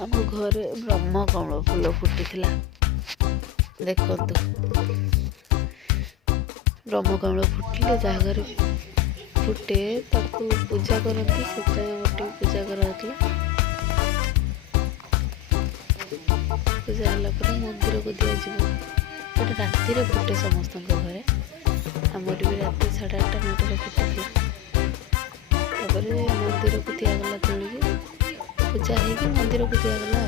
ଆମ ଘରେ ବ୍ରହ୍ମକମଳ ଫୁଲ ଫୁଟିଥିଲା। ଦେଖନ୍ତୁ, ବ୍ରହ୍ମକମଳ ଫୁଟିଲେ ଯାହା ଘରେ ଫୁଟେ ତାକୁ ପୂଜା କରନ୍ତି। ସେଥିପାଇଁ ଗୋଟେ ପୂଜା କରାହେଉଥିଲା। ପୂଜା ହେଲା ପରେ ମନ୍ଦିରକୁ ଦିଆଯିବ। ଗୋଟେ ରାତିରେ ଫୁଟେ ସମସ୍ତଙ୍କ ଘରେ। ଆମର ବି ରାତି 8:30 9ଟାରେ ଫୁଟିଥିଲା। ତାପରେ ମନ୍ଦିରକୁ ଦିଆଗଲା, ତୋଳିକି ପୂଜା ହେଇକି ମନ୍ଦିରକୁ ଦିଆଗଲା।